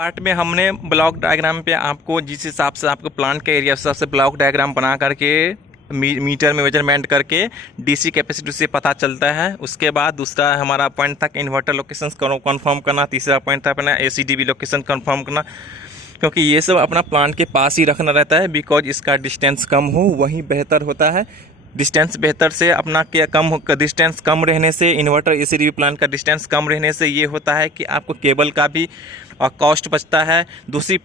Part में हमने block diagram पे आपको जिस हिसाब से आपको प्लांट का एरिया उस हिसाब से ब्लॉक डायग्राम बना करके मीटर में मेजरमेंट करके डीसी कैपेसिटी से पता चलता है। उसके बाद दूसरा हमारा पॉइंट था कि इन्वर्टर लोकेशन कंफर्म करना। तीसरा पॉइंट था अपना एसीडीबी लोकेशन कंफर्म करना, क्योंकि ये सब अपना प्लांट के पास ही रखना रहता है। बिकॉज इसका डिस्टेंस कम हो वही बेहतर होता है। डिस्टेंस बेहतर से अपना क्या कम डिस्टेंस कम रहने से इन्वर्टर एसीडीबी प्लांट का डिस्टेंस कम रहने से ये होता है कि आपको केबल का भी कॉस्ट बचता है। दूसरी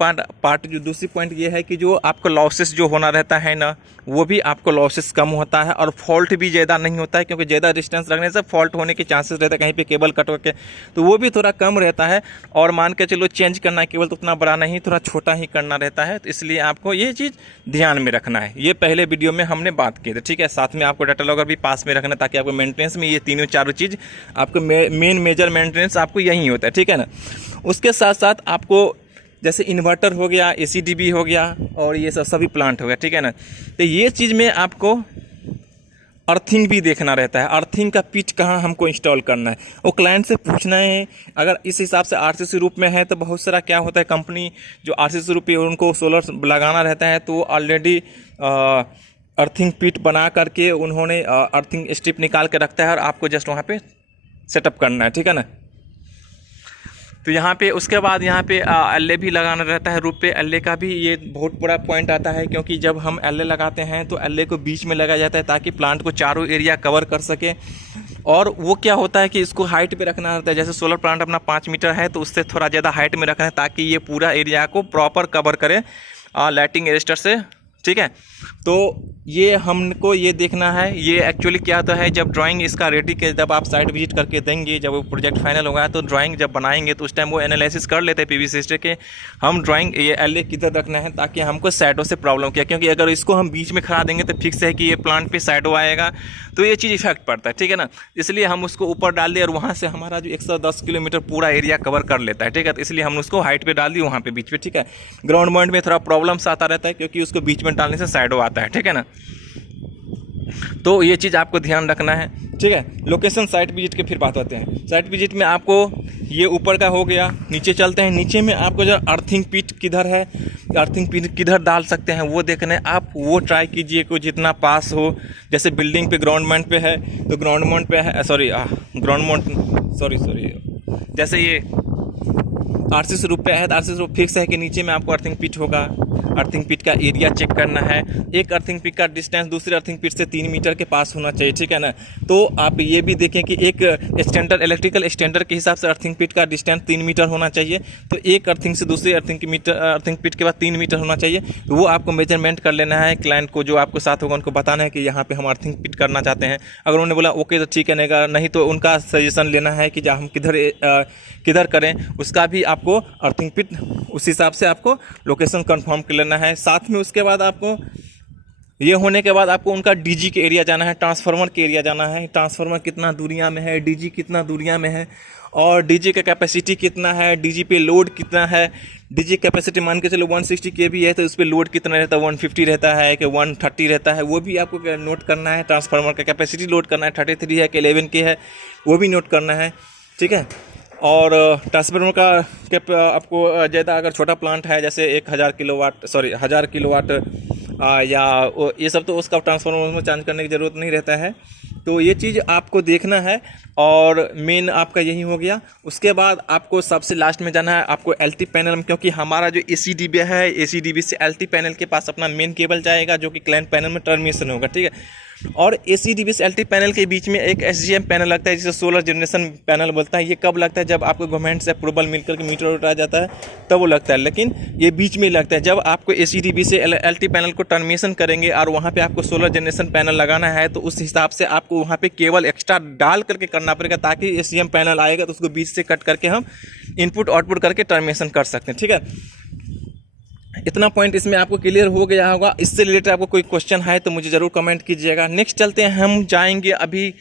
दूसरी पॉइंट ये है कि जो आपको लॉसेस जो होना रहता है ना, वो भी आपको लॉसेस कम होता है और फॉल्ट भी ज़्यादा नहीं होता है, क्योंकि ज़्यादा डिस्टेंस रखने से फॉल्ट होने के चांसेस रहते हैं, कहीं पे केबल कट होकर, तो वो भी थोड़ा कम रहता है। और मान के चलो चेंज करना है केबल तो उतना बड़ा नहीं, थोड़ा छोटा ही करना रहता है। तो इसलिए आपको ये चीज़ ध्यान में रखना है। ये पहले वीडियो में हमने बात की थी, ठीक है। साथ में आपको डाटा लॉगर भी पास में रखना, ताकि आपको मेंटेनेंस में ये तीनों चारों चीज़ आपको मेन मेजर मेंटेनेंस आपको यही होता है, ठीक है ना। उसके साथ साथ आपको जैसे इन्वर्टर हो गया, एसीडीबी हो गया और ये सब सभी प्लांट हो गया, ठीक है ना। तो ये चीज़ में आपको अर्थिंग भी देखना रहता है। अर्थिंग का पिच कहाँ हमको इंस्टॉल करना है वो क्लाइंट से पूछना है। अगर इस हिसाब से आरसीसी रूप में है तो बहुत सारा क्या होता है, कंपनी जो आरसीसी रूप में उनको सोलर लगाना रहता है तो ऑलरेडी अर्थिंग पिट बना करके उन्होंने अर्थिंग स्ट्रिप निकाल के रखता है और आपको जस्ट वहाँ पे सेटअप करना है, ठीक है ना। तो यहाँ पे उसके बाद यहाँ पे एलए भी लगाना रहता है रूप पे। एलए का भी ये बहुत बड़ा पॉइंट आता है, क्योंकि जब हम एलए लगाते हैं तो एलए को बीच में लगाया जाता है ताकि प्लांट को चारों एरिया कवर कर सके। और वो क्या होता है कि इसको हाइट पे रखना रहता है। जैसे सोलर प्लांट अपना 5 मीटर है तो उससे थोड़ा ज़्यादा हाइट में रखना है ताकि ये पूरा एरिया को प्रॉपर कवर करे लाइटिंग एरेस्टर से, ठीक है। तो ये हमको ये देखना है। ये एक्चुअली क्या होता है, जब ड्राइंग इसका रेडी के जब आप साइट विजिट करके देंगे, जब वो प्रोजेक्ट फाइनल होगा तो ड्राइंग जब बनाएंगे तो उस टाइम वो एनालिसिस कर लेते हैं पीवी सिस्टम के हम ड्राइंग ये एलए किधर रखना है, ताकि हमको साइडों से प्रॉब्लम किया। क्योंकि अगर इसको हम बीच में खड़ा देंगे तो फिक्स है कि ये प्लांट पे साइडों आएगा, तो ये चीज़ इफेक्ट पड़ता है, ठीक है ना। इसलिए हम उसको ऊपर डाल दिए और वहाँ से हमारा जो 110 किलोमीटर पूरा एरिया कवर कर लेता है, ठीक है। तो इसलिए हम उसको हाइट पे डाल दिए वहाँ पे बीच पे, ठीक है। ग्राउंड मॉइंट में थोड़ा प्रॉब्लम्स आता रहता है क्योंकि उसको बीच में डालने से साइडों आता है, ठीक है ना। तो ये चीज़ आपको ध्यान रखना है, ठीक है। लोकेशन साइट विजिट के फिर बात होते हैं। साइट विजिट में आपको ये ऊपर का हो गया, नीचे चलते हैं। नीचे में आपको जो अर्थिंग पिट किधर है, अर्थिंग पिट किधर डाल सकते हैं वो देखना है। आप वो ट्राई कीजिए को जितना पास हो। जैसे बिल्डिंग पे ग्राउंड माउंट पे है तो ग्राउंड माउंट पे है, जैसे ये आरसीसी रूप पे है तो आरसीसी रूप फिक्स है कि नीचे में आपको अर्थिंग पिट होगा। अर्थिंग पिट का एरिया चेक करना है। एक अर्थिंग पिट का डिस्टेंस दूसरे अर्थिंग पिट से 3 मीटर के पास होना चाहिए, ठीक है ना। तो आप ये भी देखें कि एक स्टैंडर्ड इलेक्ट्रिकल स्टैंडर्ड के हिसाब से अर्थिंग पिट का डिस्टेंस 3 मीटर होना चाहिए। तो एक अर्थिंग से दूसरे अर्थिंग पिट के बाद 3 मीटर होना चाहिए। तो वो आपको मेजरमेंट कर लेना है। क्लाइंट को जो आपको साथ होगा उनको बताना है कि यहाँ पे हम अर्थिंग पिट करना चाहते हैं। अगर उन्होंने बोला ओके तो ठीक है, नहीं तो उनका सजेशन लेना है कि हम किधर करें। उसका भी आपको अर्थिंग पिट उस हिसाब से आपको लोकेशन कंफर्म कर लेना है। साथ में उसके बाद आपको ये होने के बाद आपको उनका डीजी के एरिया जाना है, ट्रांसफार्मर के एरिया जाना है। ट्रांसफार्मर कितना दूरियां में है, डीजी कितना दूरियां में है और डीजी का कैपेसिटी कितना है, डीजी पे लोड कितना है। डीजी कैपेसिटी मान के चलो 160 केवी है तो उस पर लोड कितना रहता है, 150 रहता है कि 130 रहता है, वो भी आपको नोट करना है। ट्रांसफार्मर का कैपेसिटी लोड करना है, 33 है कि 11 के है वो भी नोट करना है, ठीक है। और ट्रांसफार्मर का आपको ज़्यादा अगर छोटा प्लांट है जैसे 1000 किलोवाट या ये सब तो उसका ट्रांसफार्मर में चेंज करने की ज़रूरत नहीं रहता है। तो ये चीज़ आपको देखना है और मेन आपका यही हो गया। उसके बाद आपको सबसे लास्ट में जाना है आपको एलटी पैनल में, क्योंकि हमारा जो एसीडीबी है एसीडीबी से एलटी पैनल के पास अपना मेन केबल जाएगा जो कि क्लाइंट पैनल में टर्मिनेशन होगा, ठीक है। और एसीडीबी से एलटी पैनल के बीच में एक एसजीएम पैनल लगता है जिसे सोलर जनरेशन पैनल बोलता है। ये कब लगता है, जब आपको गवर्नमेंट से अप्रूवल मिलकर के मीटर उठाया जाता है तब वो लगता है, लेकिन ये बीच में लगता है जब आपको एसीडीबी से एलटी पैनल को टर्मिनेशन करेंगे और वहाँ पे आपको सोलर जनरेशन पैनल लगाना है तो उस हिसाब से आपको वहाँ पे केबल एक्स्ट्रा डाल करके करना पड़ेगा, ताकि एसजीएम पैनल आएगा तो उसको बीच से कट करके हम इनपुट आउटपुट करके टर्मिनेशन कर सकते हैं, ठीक है। इतना पॉइंट इसमें आपको क्लियर हो गया होगा। इससे रिलेटेड आपको कोई क्वेश्चन है तो मुझे ज़रूर कमेंट कीजिएगा। नेक्स्ट चलते हैं, हम जाएंगे अभी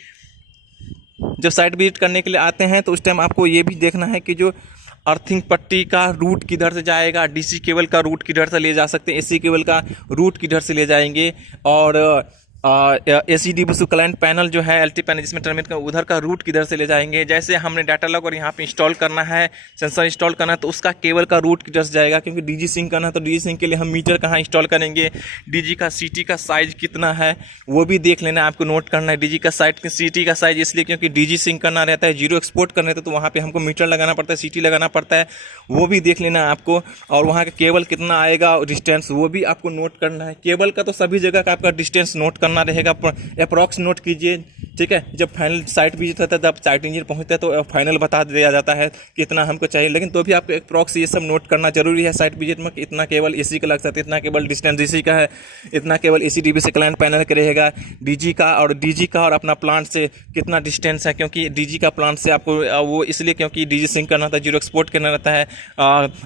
जब साइट विजिट करने के लिए आते हैं तो उस टाइम आपको ये भी देखना है कि जो अर्थिंग पट्टी का रूट किधर से जाएगा, डीसी केबल का रूट किधर से ले जा सकते हैं, एसी केबल का रूट किधर से ले जाएंगे और ACDB क्लाइंट पैनल जो है LT पैनल जिसमें टर्मिनेट का उधर का रूट किधर से ले जाएंगे। जैसे हमने डाटा लॉग और यहाँ पे इंस्टॉल करना है, सेंसर इंस्टॉल करना है, तो उसका केबल का रूट किधर से जाएगा, क्योंकि DG सिंक करना है तो DG सिंक के लिए हम मीटर कहाँ इंस्टॉल करेंगे, DG का CT का साइज कितना है वो भी देख लेना है, आपको नोट करना है। DG का CT का साइज इसलिए क्योंकि DG सिंक करना रहता है, जीरो एक्सपोर्ट करना रहता है, तो वहाँ पर हमको मीटर लगाना पड़ता है, CT लगाना पड़ता है, वो भी देख लेना है आपको। और वहाँ का केबल कितना आएगा डिस्टेंस वो भी आपको नोट करना है। केबल का तो सभी जगह का आपका डिस्टेंस नोट करना रहेगा, अप्रॉक्स नोट कीजिए, ठीक है। जब फाइनल साइट विजिट होता है तब साइट इंजीनियर पहुंचता है तो फाइनल बता दिया जाता है कि इतना हमको चाहिए, लेकिन तो भी आपको अप्रॉक्स ये सब नोट करना जरूरी है साइट विजिट में कि इतना केबल AC का लग सकता है, इतना केबल डिस्टेंस DC का है, इतना केबल ACDB से क्लाइंट पैनल का रहेगा, DG का और अपना प्लांट से कितना डिस्टेंस है, क्योंकि DG का प्लांट से आपको वो इसलिए क्योंकि DG सिंक करना था, जीरो एक्सपोर्ट करना रहता है।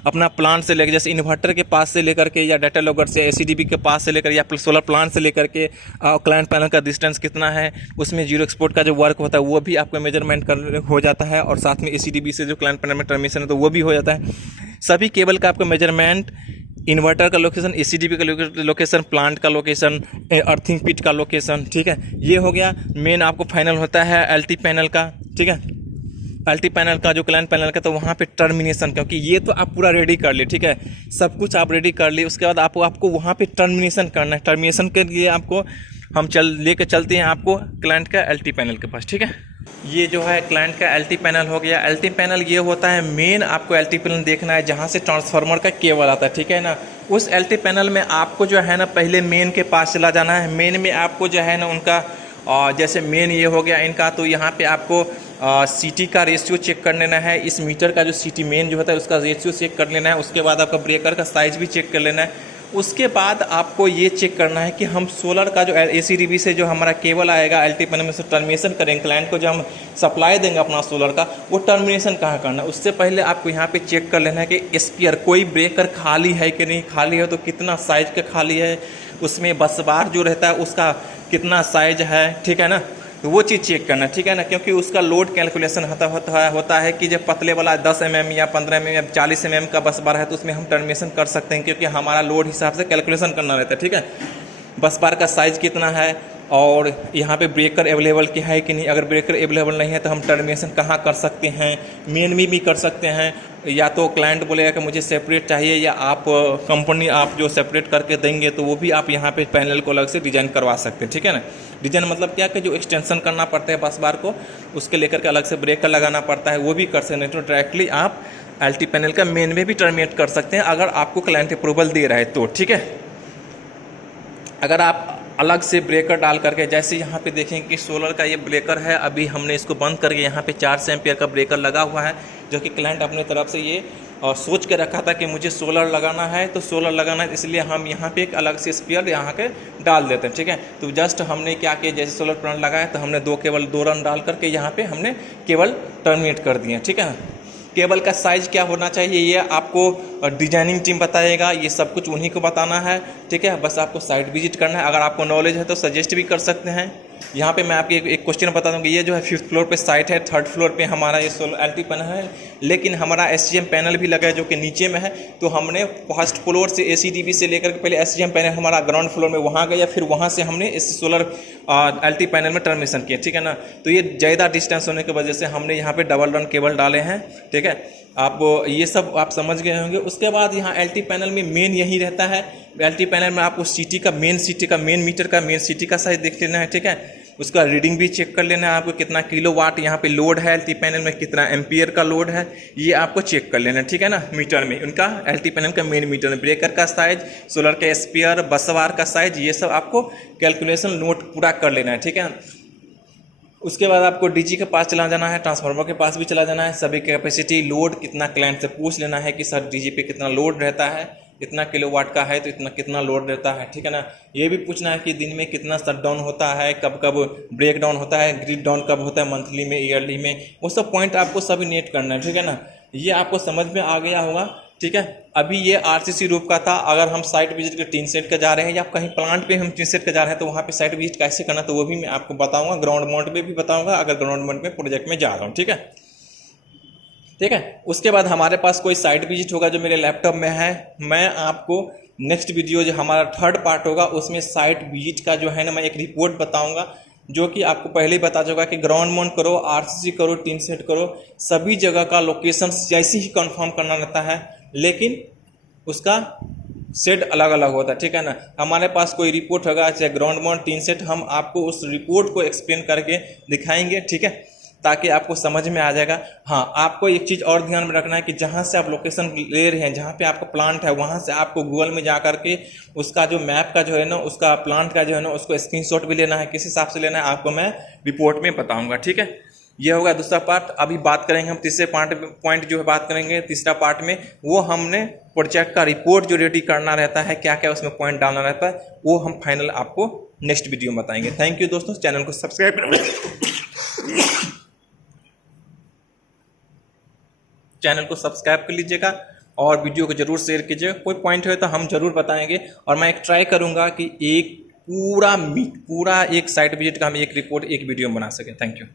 अपना प्लांट से लेकर जैसे इन्वर्टर के पास से लेकर के या डाटा लॉगर से ACDB के पास से लेकर या सोलर प्लांट से लेकर के क्लाइंट पैनल का डिस्टेंस कितना है, उसमें जीरो एक्सपोर्ट का जो वर्क होता है वो भी आपको मेजरमेंट कर हो जाता है, और साथ में ACDB से जो क्लाइंट पैनल में टर्मिनेशन है तो वो भी हो जाता है। सभी केबल का आपका मेजरमेंट, इन्वर्टर का लोकेशन, ACDB का लोकेशन, प्लांट का लोकेशन, अर्थिंग पिट का लोकेशन, ठीक है। ये हो गया मेन आपको फाइनल होता है LT पैनल का, ठीक है। LT पैनल का जो क्लाइंट पैनल का, तो वहाँ पे टर्मिनेशन, क्योंकि ये तो आप पूरा रेडी कर लिए, ठीक है, सब कुछ आप रेडी कर लिए, उसके बाद आपको वहाँ पे टर्मिनेशन करना है। टर्मिनेशन के लिए आपको हम लेके चलते हैं आपको क्लाइंट का LT पैनल के पास, ठीक है। ये जो है क्लाइंट का LT पैनल हो गया। LT पैनल ये होता है मेन, आपको LT पैनल देखना है जहाँ से ट्रांसफार्मर का केबल आता है, ठीक है ना। उस LT पैनल में आपको जो है ना पहले मेन के पास चला जाना है। मेन में आपको जो है ना उनका जैसे मेन ये हो गया इनका, तो यहाँ पे आपको CT का रेशियो चेक कर लेना है। इस मीटर का जो CT मेन जो होता है उसका रेशियो चेक कर लेना है। उसके बाद आपका ब्रेकर का साइज भी चेक कर लेना है। उसके बाद आपको ये चेक करना है कि हम सोलर का जो ACDB से जो हमारा केबल आएगा LT पैनल में से टर्मिनेशन करेंगे, क्लाइंट को जो हम सप्लाई देंगे अपना सोलर का, वो टर्मिनेशन कहाँ करना है। उससे पहले आपको यहाँ पे चेक कर लेना है कि स्पेयर कोई ब्रेकर खाली है कि नहीं, खाली है तो कितना साइज का खाली है, उसमें बस बार जो रहता है उसका कितना साइज है, ठीक है ना, तो वो चीज़ चेक करना, ठीक है ना। क्योंकि उसका लोड कैलकुलेशन होता है कि जब पतले वाला 10 mm या 15 mm या 40 mm का बस बार है तो उसमें हम टर्मिनेशन कर सकते हैं, क्योंकि हमारा लोड हिसाब से कैलकुलेशन करना रहता है, ठीक है। बस बार का साइज कितना है और यहाँ पे ब्रेकर अवेलेबल क्या है कि नहीं। अगर ब्रेकर अवेलेबल नहीं है तो हम टर्मिनेशन कहाँ कर सकते हैं, मेन में भी कर सकते हैं, या तो क्लाइंट बोलेगा कि मुझे सेपरेट चाहिए, या आप कंपनी आप जो सेपरेट करके देंगे तो वो भी आप यहाँ पे पैनल को अलग से डिजाइन करवा सकते हैं, ठीक है ना। डिजाइन मतलब क्या कि जो एक्सटेंशन करना पड़ता है बस बार को, उसके लेकर के अलग से ब्रेकर लगाना पड़ता है, वो भी कर सकते हैं। तो डायरेक्टली आप LT पैनल का मेन में भी टर्मिनेट कर सकते हैं अगर आपको क्लाइंट अप्रूवल दे रहा है तो, ठीक है। अगर आप अलग से ब्रेकर डाल करके, जैसे यहाँ पे देखेंगे कि सोलर का ये ब्रेकर है, अभी हमने इसको बंद करके यहाँ पे 400 एम्पियर का ब्रेकर लगा हुआ है, जो कि क्लाइंट अपने तरफ से ये सोच के रखा था कि मुझे सोलर लगाना है, तो सोलर लगाना है, इसलिए हम यहाँ पे एक अलग से स्पेयर यहाँ के डाल देते हैं, ठीक है। तो जस्ट हमने क्या किया, जैसे सोलर प्लांट लगाया तो हमने दो रन डाल करके यहाँ पे हमने केबल टर्मिनेट कर दिए, ठीक है। केबल का साइज क्या होना चाहिए ये आपको डिजाइनिंग टीम बताएगा, ये सब कुछ उन्हीं को बताना है, ठीक है। बस आपको साइट विजिट करना है। अगर आपको नॉलेज है तो सजेस्ट भी कर सकते हैं। यहाँ पे मैं आपको एक क्वेश्चन बता दूँ कि ये जो है 5th फ्लोर पे साइट है, 3rd फ्लोर पे हमारा ये सोलर LT पैनल है, लेकिन हमारा SCM पैनल भी लगा है जो कि नीचे में है। तो हमने 1st फ्लोर से ACDB से लेकर के पहले SCM पैनल हमारा ग्राउंड फ्लोर में वहाँ गया, फिर वहाँ से हमने इस सोलर LT पैनल में टर्मिनेशन किया, ठीक है ना। तो ये ज़्यादा डिस्टेंस होने की वजह से हमने यहाँ पे डबल रन केबल डाले हैं, ठीक है। आप ये सब आप समझ गए होंगे। उसके बाद यहाँ LT पैनल में मेन यही रहता है। LT पैनल में आपको CT का मेन मीटर का मेन CT का साइज देख लेना है, ठीक है। उसका रीडिंग भी चेक कर लेना है, आपको कितना किलोवाट यहाँ पे लोड है LT पैनल में, कितना एम्पियर का लोड है, ये आपको चेक कर लेना है, ठीक है ना। मीटर में उनका LT पैनल का मेन मीटर में ब्रेकर का साइज, सोलर का स्पेयर, बसवार का साइज, ये सब आपको कैलकुलेशन नोट पूरा कर लेना है, ठीक है। उसके बाद आपको DG के पास चला जाना है, ट्रांसफार्मर के पास भी चला जाना है। सभी कैपेसिटी लोड कितना क्लाइंट से पूछ लेना है कि सर DG पे कितना लोड रहता है, इतना किलोवाट का है तो इतना कितना लोड रहता है, ठीक है ना। ये भी पूछना है कि दिन में कितना शटडाउन होता है, कब कब ब्रेक डाउन होता है, ग्रिड डाउन कब होता है, मंथली में, ईयरली में, वो सब पॉइंट आपको सभी नोट करना है, ठीक है ना। ये आपको समझ में आ गया होगा, ठीक है। अभी ये RCC रूप का था। अगर हम साइट विजिट के टीन सेट का जा रहे हैं या कहीं प्लांट पे हम टीन सेट का जा रहे हैं तो वहाँ पे साइट विजिट कैसे करना, तो वो भी मैं आपको बताऊंगा। ग्राउंड माउंट में भी बताऊंगा अगर ग्राउंड माउंट में प्रोजेक्ट में जा रहा हूँ, ठीक है, ठीक है। उसके बाद हमारे पास कोई साइट विजिट होगा जो मेरे लैपटॉप में है, मैं आपको नेक्स्ट वीडियो जो हमारा थर्ड पार्ट होगा उसमें साइट विजिट का जो है ना मैं एक रिपोर्ट बताऊंगा, जो कि आपको पहले ही बता चुका कि ग्राउंड माउंट करो, आरसीसी करो, टीन सेट करो, सभी जगह का लोकेशन जैसे ही कंफर्म करना रहता है, लेकिन उसका सेट अलग अलग होता है, ठीक है ना। हमारे पास कोई रिपोर्ट होगा चाहे ग्राउंड माउंट, टीन सेट, हम आपको उस रिपोर्ट को एक्सप्लेन करके दिखाएंगे, ठीक है, ताकि आपको समझ में आ जाएगा। हाँ, आपको एक चीज़ और ध्यान में रखना है कि जहाँ से आप लोकेशन ले रहे हैं, जहाँ पे आपका प्लांट है, वहाँ से आपको गूगल में जा करके उसका जो मैप का जो है ना, उसका प्लांट का जो है ना, उसको स्क्रीनशॉट भी लेना है, किस हिसाब से लेना है आपको मैं रिपोर्ट में बताऊँगा, ठीक है। ये होगा दूसरा पार्ट। अभी बात करेंगे हम तीसरे पॉइंट जो है बात करेंगे तीसरा पार्ट में, वो हमने प्रोजेक्ट का रिपोर्ट जो रेडी करना रहता है, क्या क्या उसमें पॉइंट डालना रहता है, वो हम फाइनल आपको नेक्स्ट वीडियो में बताएंगे। थैंक यू दोस्तों, चैनल को सब्सक्राइब कर लीजिएगा और वीडियो को जरूर शेयर कीजिएगा। कोई पॉइंट है तो हम जरूर बताएंगे, और मैं एक ट्राई करूंगा कि एक पूरा एक साइट विजिट का हम एक रिपोर्ट एक वीडियो में बना सकें। Thank you.